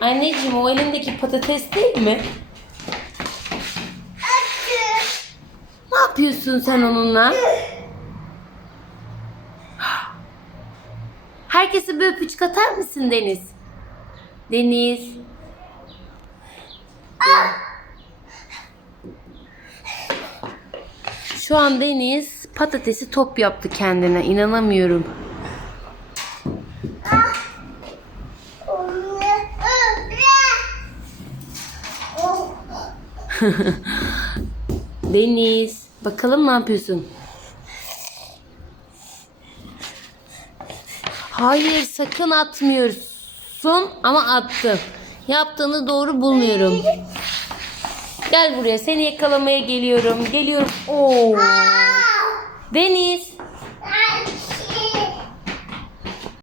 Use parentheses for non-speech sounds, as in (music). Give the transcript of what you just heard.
Anneciğim o elindeki patates değil mi? Ne yapıyorsun sen onunla? Herkese bir öpücük atar mısın Deniz? Deniz. Şu an Deniz patatesi top yaptı kendine. İnanamıyorum. (laughs) Deniz. Bakalım ne yapıyorsun? Hayır sakın atmıyorsun ama attın. Yaptığını doğru bulmuyorum. Gel buraya seni yakalamaya geliyorum. Geliyorum. Oo. Deniz.